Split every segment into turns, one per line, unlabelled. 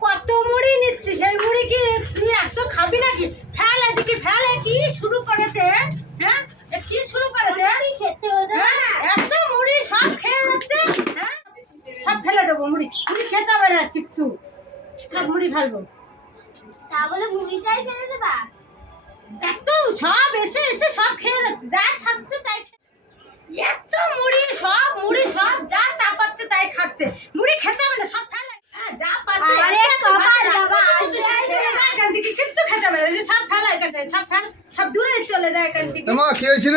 কত মুড়ি নিচ্ছিস? সেই মুড়ি কি এত খাবি নাকি ফেল এদিকে ফেল এ কি করেছে হ্যাঁ? কি শুরু করেছে?
খেতে
হ্যাঁ? এত মুড়ি সব খেয়ে যাচ্ছে। হ্যাঁ? সব ফেলে দেবো মুড়ি। মুড়ি খেতে হবে না কিচ্ছু। সব মুড়ি ফেলব।
তা মুড়িটাই ফেলে দেবা?
এত সব এসে এসে সব খেয়ে যাচ্ছে। যা থাকছে তাই এত মুড়ি সব মুড়ি সব যা তা পাচ্ছে তাই খাচ্ছে। মুড়ি খেতে হবে না সব ফেলে। হ্যাঁ, যা পাচ্ছে
আরে বাবা
খেতে হবে না, সব ফেলা সব ফেল। সব দূরে চলে যায় এখান থেকে।
তোমা কি হয়েছিল?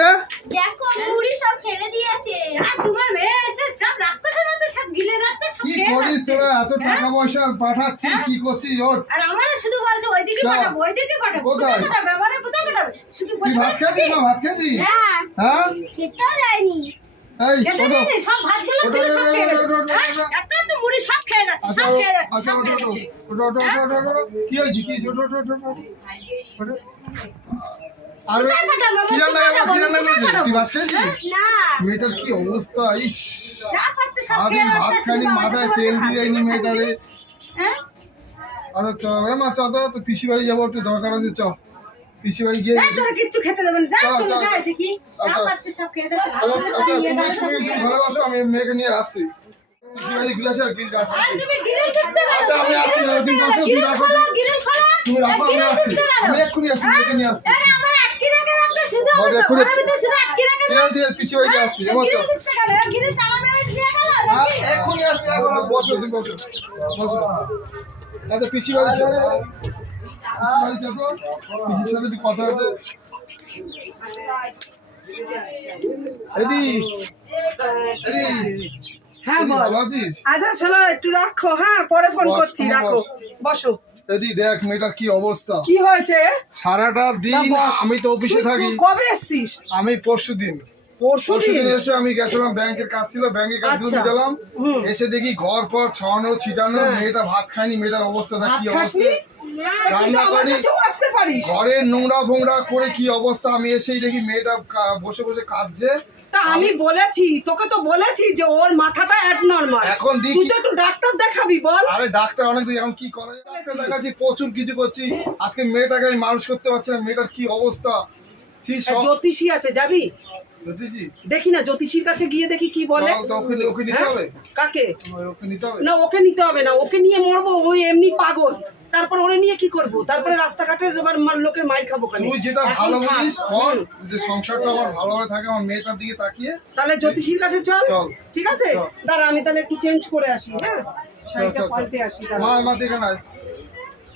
দেখো মুড়ি সব ফেলে দিয়েছে।
আর তোমার মেয়ে এসে সব রাক্ষসের মতো সব গিলে যাচ্ছে সব
কি করিস তোরা? এত টাকা পয়সা পাঠাচ্ছি
হ্যাঁ?
কি করছিস? ওর
আর আমারও শুধু বলছে ওইদিকে। পাঠাবো ওইদিকে পাঠাবো কোথায়? পাঠাবে? আমারে কোথায় পাঠাবে? শুধু বসে
ভাত
বসে খাচ্ছি।
না ভাত খেয়েছিস?
হ্যাঁ।
হ্যাঁ?
খেতেও যায়নি।
এই
খেতে। সব ভাতগুলো
ওঠো,
ছিল, সব খেয়ে হ্যাঁ? এত এত মুড়ি সব খেয়ে যাচ্ছে,
আচ্ছা
সব
ও-
খেয়ে যাচ্ছে,
আচ্ছা
সব খেয়ে যাচ্ছে।
কি হয়েছে? কি হয়েছে? আর? তুই ভাত খেয়েছিস? মেয়েটার কি অবস্থা? ইস। ভাত খাইনি মাথায় তেল দিয়ে যায়নি মেয়েটারে।
হ্যাঁ?
আচ্ছা চ এ মা চ তো তো পিসি বাড়ি যাব একটু দরকার আছে চ। পিসি বাড়ি গিয়ে
কিচ্ছু খেতে দেবে না, যা,
চল,
যা
চল।
যা
আচ্ছা।
সব খেয়ে যাচ্ছে,
আচ্ছা আচ্ছা তুমি তুমি
খেয়ে
আমি মেয়েকে নিয়ে আসছি। আচ্ছা, আসছি। তুমি রাখো আমি আসছি। আমি এক্ষুনি আসছি মেয়েকে নিয়ে আসছি
আরে আমার আটকে রেখে
পিসি বাড়িতে আসছি
তালা দিয়ে
হ্যাঁ, এখন বসো তুমি বসো। বসো। আচ্ছা পিসি বাড়ি চল। বাড়ি চল। পিসির সাথে একটু কথা আছে। এদি এদি।
হ্যাঁ বল। আচ্ছা শোনো একটু রাখো হ্যাঁ পরে ফোন করছি রাখো।
বস। এদি দেখ মেয়েটার কি অবস্থা।
কি হয়েছে?
সারাটা দিন আমি তো অফিসে থাকি।
কবে এসছিস?
আমি পরশু দিন
পরশু
এসে আমি গেছিলাম ব্যাংকের কাজ ছিল ব্যাংকের কাজ
আচ্ছা।
গেলাম। এসে দেখি ঘর পর ছড়ানো ছিটানো
হ্যাঁ।
মেয়েটা ভাত খায়নি মেয়েটার অবস্থাটা
ভাত
কি অবস্থা। ঘরে নোংরা ফোংরা করে কি অবস্থা? আমি এসেই দেখি মেয়েটা বসে বসে কাঁদছে।
তা আমি বলেছি তোকে তো বলেছি যে ওর মাথাটা অ্যাডনর্মাল
এখন দেখি-
তুই তো একটু ডাক্তার দেখাবি বল।
আরে ডাক্তার অনেক দিন এখন কি করে? ডাক্তার দেখাচ্ছি প্রচুর কিছু করছি। আজকে মেয়েটাকে আমি মানুষ করতে পারছি না মেয়েটার কি অবস্থা? ছি সব
জ্যোতিষী আছে যাবি?
জ্যোতিষী?
দেখি না জ্যোতিষীর কাছে গিয়ে দেখি কি বলে।
চল তো ওকে ওকে নিতে
হ্যাঁ?
হবে।
কাকে?
ওকে নিতে হবে।
না ওকে নিতে হবে না ওকে নিয়ে মরবো ওই এমনি পাগল। তারপর ওরে নিয়ে কি করব? তারপরে রাস্তাঘাটে এবার লোকের মাইর খাব কেন?
তুই যেটা ভালো। বুঝিস কর যে সংসারটা আমার ভালোভাবে থাকে আমার মেয়েটার দিকে তাকিয়ে।
তাহলে জ্যোতিষীর কাছে চল।
চল।
ঠিক আছে?
চল।
দাঁড়া আমি তাহলে একটু চেঞ্জ করে আসি হ্যাঁ?
চল
শাড়িটা পাল্টে আসি দাঁড়া।
মা মা দেখে নাই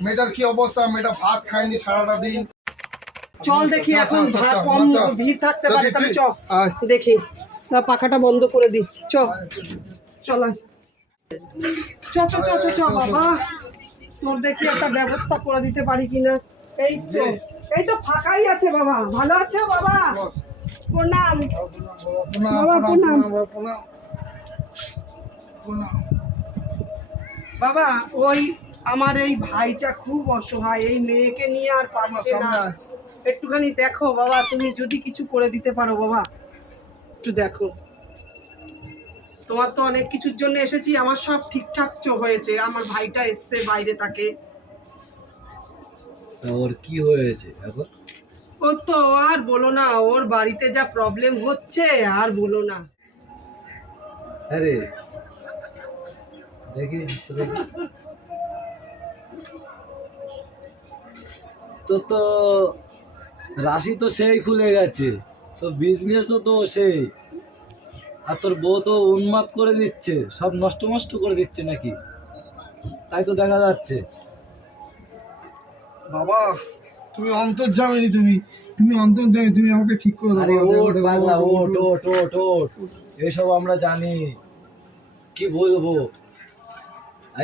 মেয়েটার কি অবস্থা? মেয়েটা ভাত খায়নি সারাটা দিন।
চল দেখি এখন
চল, চল,
কম ভিড় থাকতে পারে তাহলে
তুই-
চ দেখি। না পাখাটা বন্ধ করে দি। চল। আয়। চ চ চ চ চ বাবা। তোর দেখি একটা ব্যবস্থা করে দিতে পারি কিনা? এই তো এই তো ফাঁকাই আছে বাবা। ভালো আছে বাবা? প্রণাম। বাবা।
প্রণাম।
বাবা ওই আমার এই ভাইটা খুব অসহায়। এই মেয়েকে নিয়ে আর পারছে না। একটুখানি দেখো বাবা তুমি যদি কিছু করে দিতে পারো বাবা। একটু দেখো। তোমার তো অনেক কিছুর জন্য এসেছি আমার সব ঠিকঠাক হয়েছে আমার ভাইটা এসছে বাইরে
তাকে। ওর কি হয়েছে এখন?
ও তো আর বলো না ওর বাড়িতে যা প্রবলেম হচ্ছে আর বলো না।
আরে দেখি তো দেখি। তো তো রাশি তো সেই খুলে গেছে তো বিজনেসও তো সেই। আর তোর বউ তো উন্মাদ করে দিচ্ছে সব নষ্ট নষ্ট করে দিচ্ছে নাকি? তাই তো দেখা যাচ্ছে।
বাবা তুমি অন্তর্জামিনী তুমি। তুমি অন্তর্জামিনী তুমি আমাকে ঠিক করে দাও
ওট
ওট
ওট,
ওট
ওট ওট এসব আমরা জানি। কি বলব?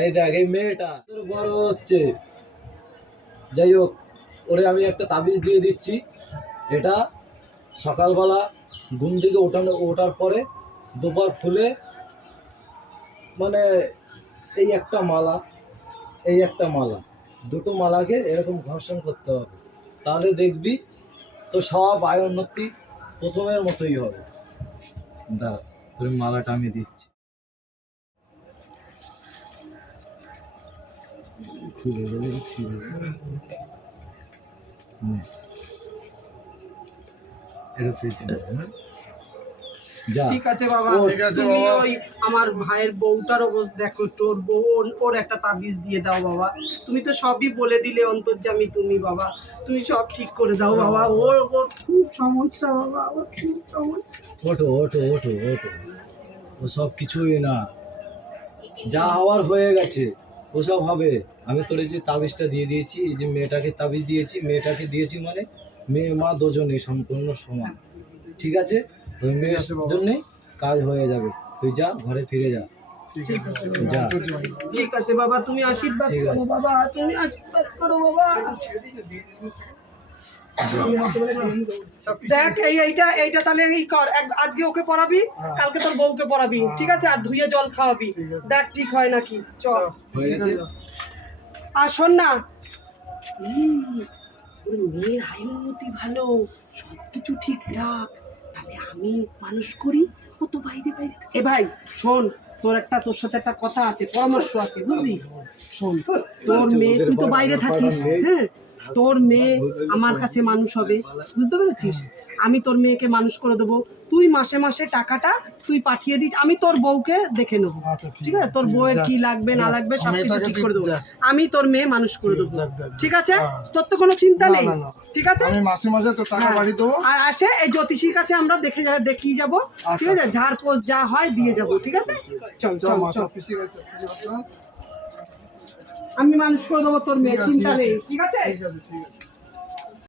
এই দেখ এই মেয়েটা তোর বড় হচ্ছে। যাই হোক ওরে আমি একটা তাবিজ দিয়ে দিচ্ছি। এটা সকালবেলা ঘুম থেকে ওঠানো ওঠার পরে দুবার ফুলে মানে এই একটা মালা, এই একটা মালা, দুটো মালাকে এরকম ঘর্ষণ করতে হবে। তাহলে দেখবি তো সব আয় উন্নতি প্রথমের মতোই হবে। দাঁড়া মালাটা আমি দিচ্ছি। এটা
ঠিক আছে বাবা
ও,
তুমি ওই আমার ভাইয়ের বউটার অবস্থা দেখো তোর বউ ওর- একটা তাবিজ দিয়ে দাও বাবা। তুমি তো সবই বলে দিলে অন্তর্জামি তুমি বাবা। তুমি সব ঠিক করে দাও বাবা। ওর ওর খুব সমস্যা বাবা ওর খুব সমস্যা।
ওঠো ওঠো ওঠো ওঠো। ও সব কিছুই না। যা হওয়ার হয়ে গেছে ওসব হবে। আমি তোর এই যে তাবিজটা দিয়ে দিয়েছি এই যে মেয়েটাকে তাবিজ দিয়েছি মেয়েটাকে দিয়েছি মানে মেয়ে মা দুজনেই সম্পূর্ণ সমান। ঠিক আছে? মেয়ের
আছে
কাজ হয়ে যাবে। তুই যা ঘরে ফিরে যা।
ঠিক আছে
যা।
ঠিক আছে বাবা তুমি আশীর্বাদ করো বাবা তুমি আশীর্বাদ করো বাবা। দেখ এই এইটা এইটা তাহলে এই কর আজকে ওকে পড়াবি
হ্যাঁ।
কালকে তোর বউকে পড়াবি ঠিক আছে? আর ধুয়ে জল খাওয়াবি। দেখ ঠিক হয় নাকি? চল।
হয়ে
আর শোন না। মেয়ের আয় উন্নতি ভালো সব কিছু ঠিকঠাক। তাহলে আমি মানুষ করি? ও তো বাইরে বাইরে এ ভাই শোন তোর একটা তোর সাথে একটা কথা আছে পরামর্শ আছে বুঝলি? শোন তোর মেয়ে তুই তো বাইরে থাকিস হ্যাঁ? তোর মেয়ে আমার কাছে মানুষ হবে। বুঝতে পেরেছিস? আমি তোর মেয়েকে মানুষ করে দেবো। তুই মাসে মাসে টাকাটা তুই পাঠিয়ে দিস আমি তোর বউকে দেখে নেব।
আচ্ছা ঠিক
আছে? তোর বউয়ের কি লাগবে না লাগবে সব কিছু ঠিক করে দেবো। আমি তোর মেয়ে মানুষ করে দেবো।
দেখ, দেখ, দেখ।
ঠিক আছে?
হ্যাঁ।
তোর তো কোনো চিন্তা নেই। ঠিক আছে?
আমি মাসে মাসে তো টাকা
হ্যাঁ।
বাড়ি দেবো।
আর আসে এই জ্যোতিষীর কাছে আমরা দেখে যা দেখিয়ে যাব। ঠিক আছে? ঝাড় পোষ যা হয় দিয়ে যাব। ঠিক আছে? চল
চল
চল
মা
চল
চল পিসি গেছে
আমি মানুষ করে দেবো তোর মেয়ে চিন্তা নেই
ঠিক আছে?